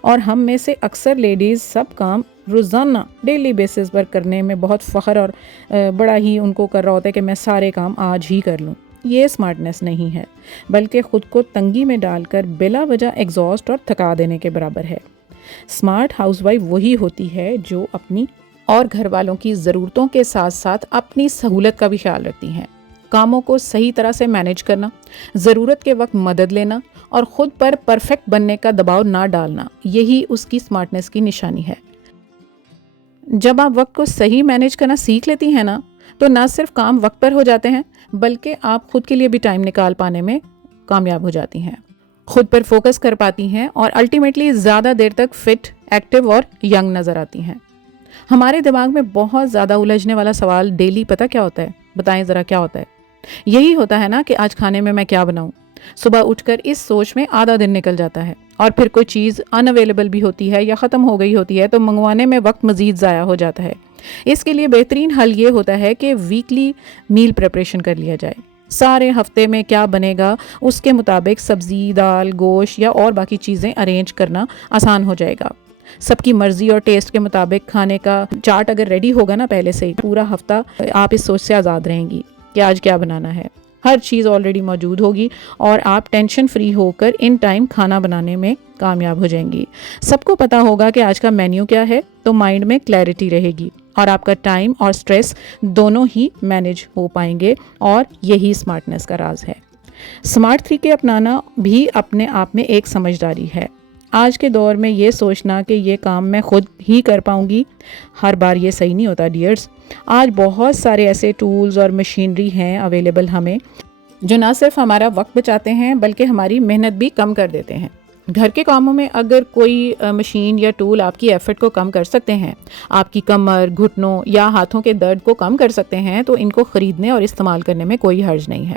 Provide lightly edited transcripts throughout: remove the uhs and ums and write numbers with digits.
اور ہم میں سے اکثر لیڈیز سب کام روزانہ ڈیلی بیسس پر کرنے میں بہت فخر اور بڑا ہی ان کو کر رہا ہوتا ہے کہ میں سارے کام آج ہی کر لوں. یہ سمارٹنیس نہیں ہے، بلکہ خود کو تنگی میں ڈال کر بلا وجہ ایگزاسٹ اور تھکا دینے کے برابر ہے. اسمارٹ ہاؤس وائف وہی ہوتی ہے جو اپنی اور گھر والوں کی ضرورتوں کے ساتھ ساتھ اپنی سہولت کا بھی خیال رکھتی ہیں. کاموں کو صحیح طرح سے مینیج کرنا، ضرورت کے وقت مدد لینا اور خود پر پرفیکٹ بننے کا دباؤ نہ ڈالنا، یہی اس کی اسمارٹنیس کی نشانی ہے. جب آپ وقت کو صحیح مینیج کرنا سیکھ لیتی ہیں نا، تو نہ صرف کام وقت پر ہو جاتے ہیں بلکہ آپ خود کے لیے بھی ٹائم نکال پانے میں کامیاب ہو جاتی ہیں، خود پر فوکس کر پاتی ہیں اور الٹیمیٹلی زیادہ دیر تک فٹ، ایکٹیو اور ینگ نظر آتی ہیں. ہمارے دماغ میں بہت زیادہ الجھنے والا سوال ڈیلی پتہ کیا ہوتا ہے؟ بتائیں ذرا کیا ہوتا ہے؟ یہی ہوتا ہے نا کہ آج کھانے میں کیا بناؤں. صبح اٹھ کر اس سوچ میں آدھا دن نکل جاتا ہے اور پھر کوئی چیز ان اویلیبل بھی ہوتی ہے یا ختم ہو گئی ہوتی ہے تو منگوانے میں وقت مزید ضائع ہو جاتا ہے. اس کے لیے بہترین حل یہ ہوتا ہے کہ ویکلی میل پریپریشن کر لیا جائے. سارے ہفتے میں کیا بنے گا اس کے مطابق سبزی، دال، گوشت یا اور باقی چیزیں ارینج کرنا آسان ہو جائے گا. سب کی مرضی اور ٹیسٹ کے مطابق کھانے کا چارٹ اگر ریڈی ہوگا نا پہلے سے ہی، پورا ہفتہ آپ اس سوچ سے آزاد رہیں گی کہ آج کیا بنانا ہے. ہر چیز آلریڈی موجود ہوگی اور آپ ٹینشن فری ہو کر ان ٹائم کھانا بنانے میں کامیاب ہو جائیں گی. سب کو پتا ہوگا کہ آج کا مینیو کیا ہے، تو مائنڈ میں کلیئرٹی رہے گی اور آپ کا ٹائم اور سٹریس دونوں ہی مینیج ہو پائیں گے، اور یہی اسمارٹنیس کا راز ہے. اسمارٹ طریقے اپنانا بھی اپنے آپ میں ایک سمجھداری ہے. آج کے دور میں یہ سوچنا کہ یہ کام میں خود ہی کر پاؤں گی، ہر بار یہ صحیح نہیں ہوتا ڈیئرز. آج بہت سارے ایسے ٹولز اور مشینری ہیں اویلیبل ہمیں، جو نہ صرف ہمارا وقت بچاتے ہیں بلکہ ہماری محنت بھی کم کر دیتے ہیں. گھر کے کاموں میں اگر کوئی مشین یا ٹول آپ کی ایفرٹ کو کم کر سکتے ہیں، آپ کی کمر، گھٹنوں یا ہاتھوں کے درد کو کم کر سکتے ہیں، تو ان کو خریدنے اور استعمال کرنے میں کوئی حرج نہیں ہے.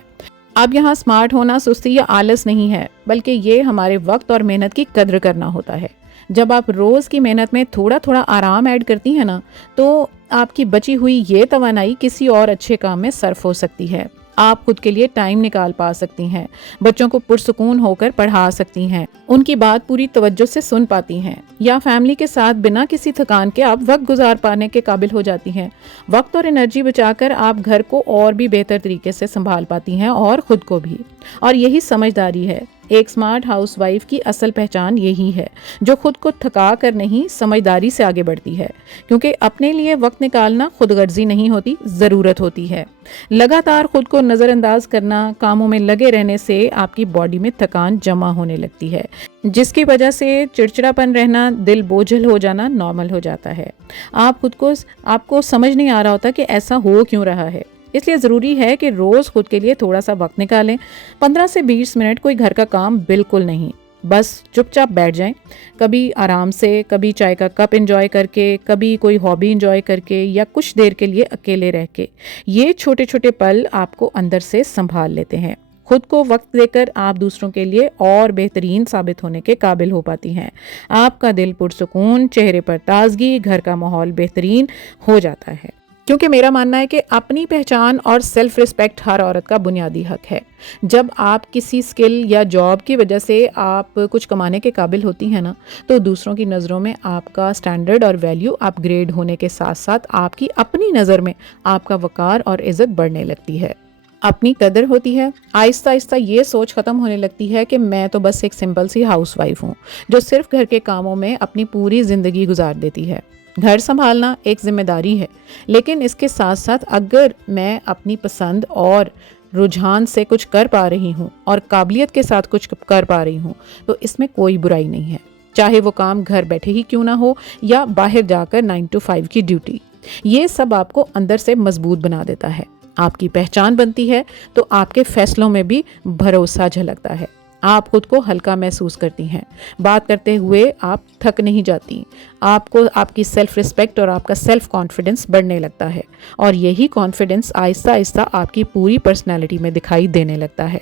اب یہاں اسمارٹ ہونا سستی یا آلس نہیں ہے، بلکہ یہ ہمارے وقت اور محنت کی قدر کرنا ہوتا ہے. جب آپ روز کی محنت میں تھوڑا تھوڑا آرام ایڈ کرتی ہیں نا، تو آپ کی بچی ہوئی یہ توانائی کسی اور اچھے کام میں صرف ہو سکتی ہے. آپ خود کے لیے ٹائم نکال پا سکتی ہیں، بچوں کو پرسکون ہو کر پڑھا سکتی ہیں، ان کی بات پوری توجہ سے سن پاتی ہیں، یا فیملی کے ساتھ بنا کسی تھکان کے آپ وقت گزار پانے کے قابل ہو جاتی ہیں. وقت اور انرجی بچا کر آپ گھر کو اور بھی بہتر طریقے سے سنبھال پاتی ہیں اور خود کو بھی. اور یہی سمجھداری ہے. ایک اسمارٹ ہاؤس وائف کی اصل پہچان یہی ہے، جو خود کو تھکا کر نہیں، سمجھداری سے آگے بڑھتی ہے. کیونکہ اپنے لیے وقت نکالنا خود غرضی نہیں ہوتی، ضرورت ہوتی ہے. لگاتار خود کو نظر انداز کرنا، کاموں میں لگے رہنے سے آپ کی باڈی میں تھکان جمع ہونے لگتی ہے، جس کی وجہ سے چڑچڑاپن رہنا، دل بوجھل ہو جانا نارمل ہو جاتا ہے. آپ کو سمجھ نہیں آ رہا ہوتا کہ ایسا ہو کیوں رہا ہے. اس لیے ضروری ہے کہ روز خود کے لیے تھوڑا سا وقت نکالیں. 15 سے 20 منٹ، کوئی گھر کا کام بالکل نہیں، بس چپ چاپ بیٹھ جائیں. کبھی آرام سے، کبھی چائے کا کپ انجوائے کر کے، کبھی کوئی ہابی انجوائے کر کے، یا کچھ دیر کے لیے اکیلے رہ کے. یہ چھوٹے چھوٹے پل آپ کو اندر سے سنبھال لیتے ہیں. خود کو وقت دے کر آپ دوسروں کے لیے اور بہترین ثابت ہونے کے قابل ہو پاتی ہیں. آپ کا دل پرسکون، چہرے پر تازگی، گھر کا ماحول بہترین ہو جاتا ہے. کیونکہ میرا ماننا ہے کہ اپنی پہچان اور سیلف رسپیکٹ ہر عورت کا بنیادی حق ہے. جب آپ کسی سکل یا جاب کی وجہ سے آپ کچھ کمانے کے قابل ہوتی ہیں نا، تو دوسروں کی نظروں میں آپ کا سٹینڈرڈ اور ویلیو اپ گریڈ ہونے کے ساتھ ساتھ آپ کی اپنی نظر میں آپ کا وقار اور عزت بڑھنے لگتی ہے، اپنی قدر ہوتی ہے. آہستہ آہستہ یہ سوچ ختم ہونے لگتی ہے کہ میں تو بس ایک سمپل سی ہاؤس وائف ہوں، جو صرف گھر کے کاموں میں اپنی پوری زندگی گزار دیتی ہے. گھر سنبھالنا ایک ذمہ داری ہے، لیکن اس کے ساتھ ساتھ اگر میں اپنی پسند اور رجحان سے کچھ کر پا رہی ہوں اور قابلیت کے ساتھ کچھ کر پا رہی ہوں، تو اس میں کوئی برائی نہیں ہے. چاہے وہ کام گھر بیٹھے ہی کیوں نہ ہو یا باہر جا کر 9 to 5 کی ڈیوٹی. یہ سب آپ کو اندر سے مضبوط بنا دیتا ہے. آپ کی پہچان بنتی ہے تو آپ کے فیصلوں میں بھی بھروسہ جھلکتا ہے. آپ خود کو ہلکا محسوس کرتی ہیں. بات کرتے ہوئے آپ تھک نہیں جاتی. آپ کو آپ کی سیلف رسپیکٹ اور آپ کا سیلف کانفیڈنس بڑھنے لگتا ہے، اور یہی کانفیڈنس آہستہ آہستہ آپ کی پوری پرسنالٹی میں دکھائی دینے لگتا ہے.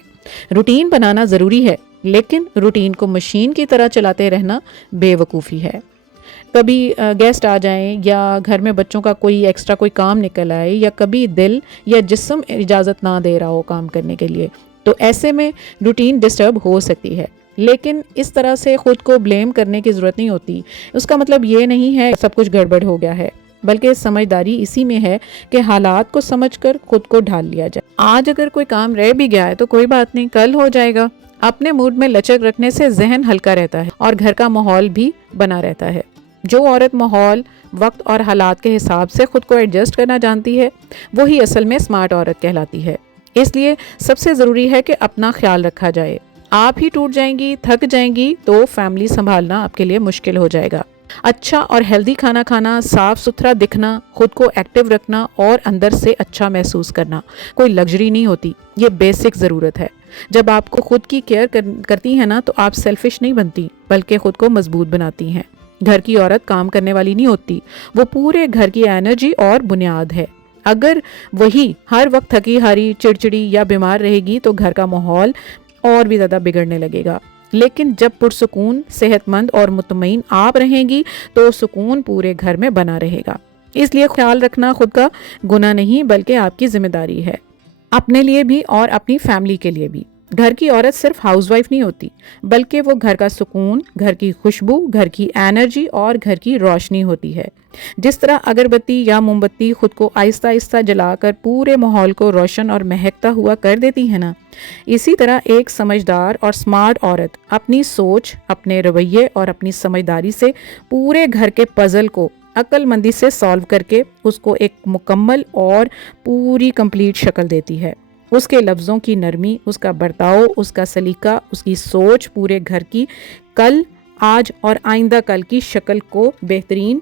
روٹین بنانا ضروری ہے، لیکن روٹین کو مشین کی طرح چلاتے رہنا بے وقوفی ہے. کبھی گیسٹ آ جائیں، یا گھر میں بچوں کا کوئی ایکسٹرا کوئی کام نکل آئے، یا کبھی دل یا جسم اجازت نہ دے رہا ہو کام کرنے کے لیے، تو ایسے میں روٹین ڈسٹرب ہو سکتی ہے. لیکن اس طرح سے خود کو بلیم کرنے کی ضرورت نہیں ہوتی. اس کا مطلب یہ نہیں ہے سب کچھ گڑبڑ ہو گیا ہے، بلکہ سمجھداری اسی میں ہے کہ حالات کو سمجھ کر خود کو ڈھال لیا جائے. آج اگر کوئی کام رہ بھی گیا ہے تو کوئی بات نہیں، کل ہو جائے گا. اپنے موڈ میں لچک رکھنے سے ذہن ہلکا رہتا ہے اور گھر کا ماحول بھی بنا رہتا ہے. جو عورت ماحول، وقت اور حالات کے حساب سے خود کو ایڈجسٹ کرنا جانتی ہے وہی اصل میں اسمارٹ عورت کہلاتی ہے. اس لیے سب سے ضروری ہے کہ اپنا خیال رکھا جائے. آپ ہی ٹوٹ جائیں گی، تھک جائیں گی تو فیملی سنبھالنا آپ کے لیے مشکل ہو جائے گا. اچھا اور ہیلدی کھانا کھانا، صاف ستھرا دکھنا، خود کو ایکٹیو رکھنا اور اندر سے اچھا محسوس کرنا کوئی لگژری نہیں ہوتی، یہ بیسک ضرورت ہے. جب آپ کو خود کی کیئر کرتی ہیں نا تو آپ سیلفش نہیں بنتی بلکہ خود کو مضبوط بناتی ہیں. گھر کی عورت کام کرنے والی نہیں ہوتی، وہ پورے گھر کی انرجی اور بنیاد ہے. اگر وہی ہر وقت تھکی ہاری، چڑچڑی یا بیمار رہے گی تو گھر کا ماحول اور بھی زیادہ بگڑنے لگے گا. لیکن جب پرسکون، صحت مند اور مطمئن آپ رہیں گی تو سکون پورے گھر میں بنا رہے گا. اس لیے خیال رکھنا خود کا گناہ نہیں بلکہ آپ کی ذمہ داری ہے، اپنے لیے بھی اور اپنی فیملی کے لیے بھی. گھر کی عورت صرف ہاؤس وائف نہیں ہوتی بلکہ وہ گھر کا سکون، گھر کی خوشبو، گھر کی انرجی اور گھر کی روشنی ہوتی ہے. جس طرح اگربتی یا موم بتی خود کو آہستہ آہستہ جلا کر پورے ماحول کو روشن اور مہکتا ہوا کر دیتی ہے نا، اسی طرح ایک سمجھدار اور سمارٹ عورت اپنی سوچ، اپنے رویے اور اپنی سمجھداری سے پورے گھر کے پزل کو عقل مندی سے سالو کر کے اس کو ایک مکمل اور پوری کمپلیٹ شکل دیتی ہے. اس کے لفظوں کی نرمی، اس کا برتاؤ، اس کا سلیقہ، اس کی سوچ پورے گھر کی کل، آج اور آئندہ کل کی شکل کو بہترین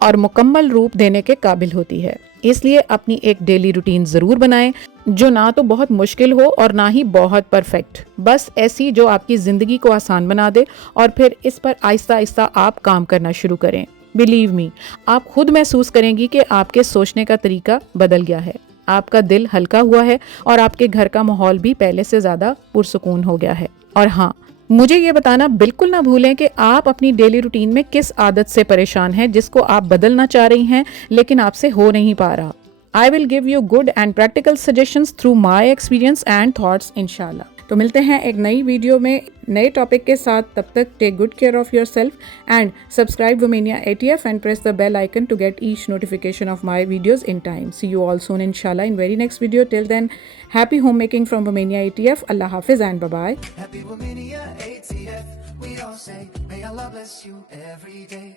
اور مکمل روپ دینے کے قابل ہوتی ہے. اس لیے اپنی ایک ڈیلی روٹین ضرور بنائیں جو نہ تو بہت مشکل ہو اور نہ ہی بہت پرفیکٹ، بس ایسی جو آپ کی زندگی کو آسان بنا دے، اور پھر اس پر آہستہ آہستہ آپ کام کرنا شروع کریں. بلیو می، آپ خود محسوس کریں گی کہ آپ کے سوچنے کا طریقہ بدل گیا ہے، آپ کا دل ہلکا ہوا ہے اور آپ کے گھر کا ماحول بھی پہلے سے زیادہ پرسکون ہو گیا ہے. اور ہاں، مجھے یہ بتانا بالکل نہ بھولیں کہ آپ اپنی ڈیلی روٹین میں کس عادت سے پریشان ہیں جس کو آپ بدلنا چاہ رہی ہیں لیکن آپ سے ہو نہیں پا رہا. I will give you good and practical suggestions through my experience and thoughts انشاءاللہ. تو ملتے ہیں ایک نئی ویڈیو میں نئے ٹاپک کے ساتھ. تب تک take good care of yourself and subscribe Womania ATF and press the bell icon to get each notification of my videos in time. See you all soon inshallah in very next video. Till then, happy homemaking from Womania ATF. Allah Hafiz and bye-bye. Happy Womania ATF, we all say, may Allah bless you every day.